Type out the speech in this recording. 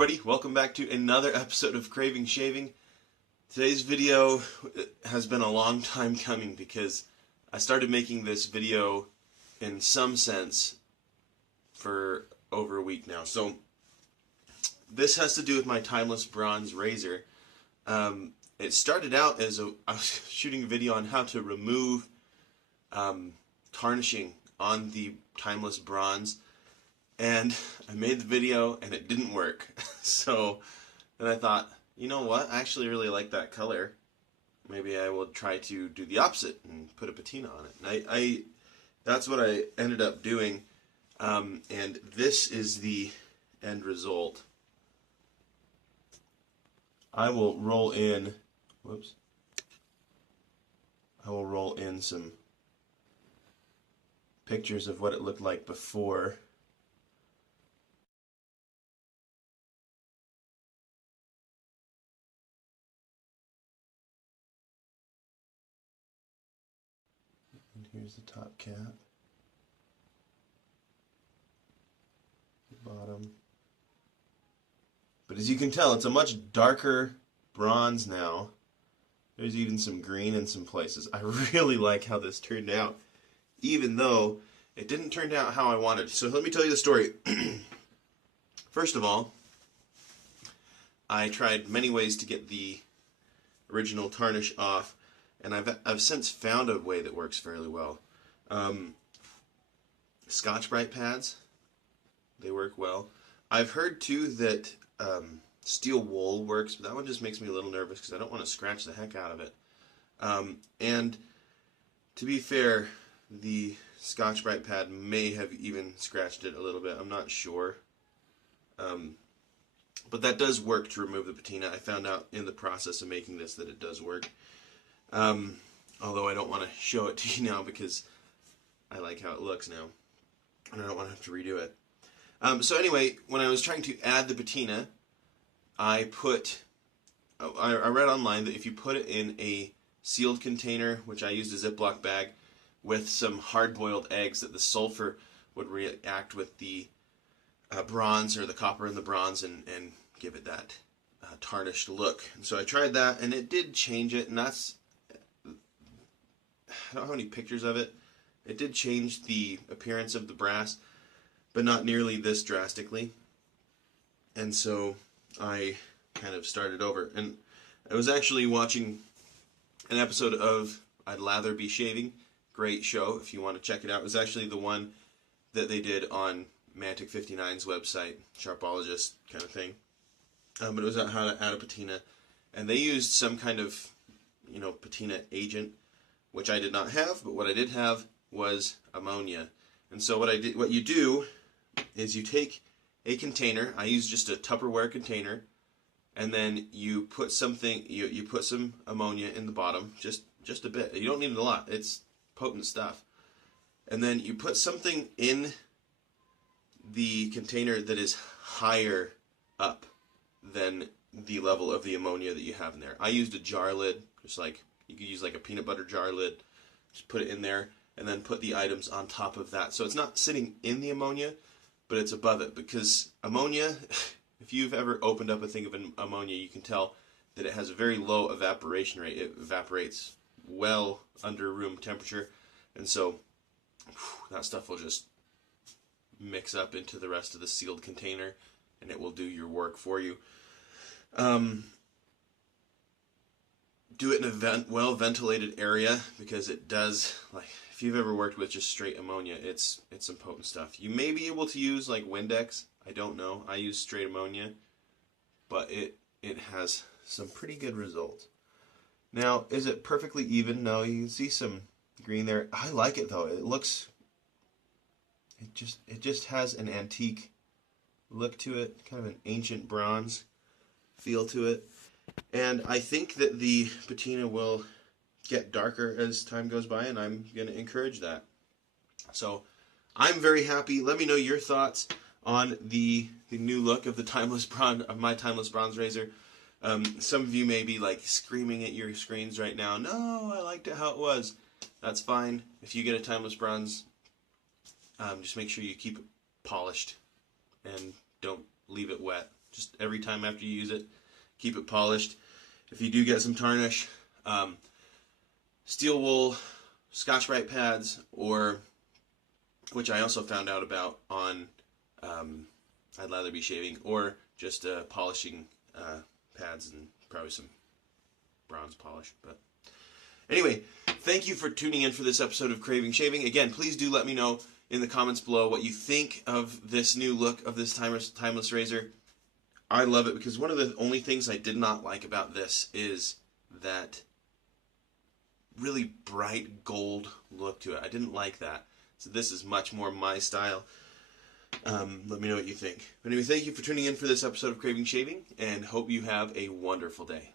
everybody, welcome back to another episode of Craving Shaving. Today's video has been a long time coming because I started making this video in some sense for over a week now. So this has to do with my timeless bronze razor. It started out as I was shooting a video on how to remove tarnishing on the timeless bronze, and I made the video and it didn't work. So then I thought, you know what, I actually really like that color. Maybe I will try to do the opposite and put a patina on it. And that's what I ended up doing, and this is the end result. I will roll in, I will roll in some pictures of what it looked like before. And here's the top cap, the bottom. But as you can tell, it's a much darker bronze now. There's even some green in some places. I really like how this turned out, even though it didn't turn out how I wanted. So let me tell you the story. First of all, I tried many ways to get the original tarnish off, and I've since found a way that works fairly well. Scotch-Brite pads, they work well. I've heard too that steel wool works, but that one just makes me a little nervous because I don't want to scratch the heck out of it. And to be fair, the Scotch-Brite pad may have even scratched it a little bit. I'm not sure. But that does work to remove the patina. I found out in the process of making this that it does work. Although I don't want to show it to you now because I like how it looks now, and I don't want to have to redo it. So anyway, when I was trying to add the patina, I read online that if you put it in a sealed container, which I used a Ziploc bag, with some hard-boiled eggs, that the sulfur would react with the bronze or the copper in the bronze and give it that tarnished look. And so I tried that, and it did change it, and that's, I don't have any pictures of it. It did change the appearance of the brass, but not nearly this drastically. And so I kind of started over. And I was actually watching an episode of I'd Lather Be Shaving. Great show if you want to check it out. It was actually the one that they did on Mantic 59's website, Sharpologist kind of thing. But it was on how to add a patina. And they used some kind of, patina agent, which I did not have, but what I did have was ammonia. And so what you do is you take a container. I use just a Tupperware container, and then you put something. You put some ammonia in the bottom, just a bit. You don't need a lot. It's potent stuff. And then you put something in the container that is higher up than the level of the ammonia that you have in there. I used a jar lid, just like you could use like a peanut butter jar lid. Just put it in there, and then put the items on top of that. So it's not sitting in the ammonia, but it's above it, because ammonia, if you've ever opened up a thing of ammonia, you can tell that it has a very low evaporation rate. It evaporates well under room temperature, and so that stuff will just mix up into the rest of the sealed container, and it will do your work for you. Do it in a well-ventilated area, because it does, like, if you've ever worked with just straight ammonia, it's some potent stuff. You may be able to use like Windex. I don't know. I use straight ammonia, but it has some pretty good results. Now, is it perfectly even? No, you can see some green there. I like it though. It just has an antique look to it, kind of an ancient bronze feel to it. And I think that the patina will get darker as time goes by, and I'm going to encourage that. So I'm very happy. Let me know your thoughts on the new look of my timeless bronze razor. Some of you may be like screaming at your screens right now, no, I liked it how it was. That's fine. If you get a timeless bronze, just make sure you keep it polished and don't leave it wet. just every time after you use it. Keep it polished. If you do get some tarnish, steel wool, Scotch-Brite pads, or, which I also found out about on I'd Lather Be Shaving, or just polishing pads and probably some bronze polish. But anyway, thank you for tuning in for this episode of Craving Shaving. Again, please do let me know in the comments below what you think of this new look of this timeless razor. I love it because one of the only things I did not like about this is that really bright gold look to it. I didn't like that. So this is much more my style. Let me know what you think. But anyway, thank you for tuning in for this episode of Craving Shaving, and hope you have a wonderful day.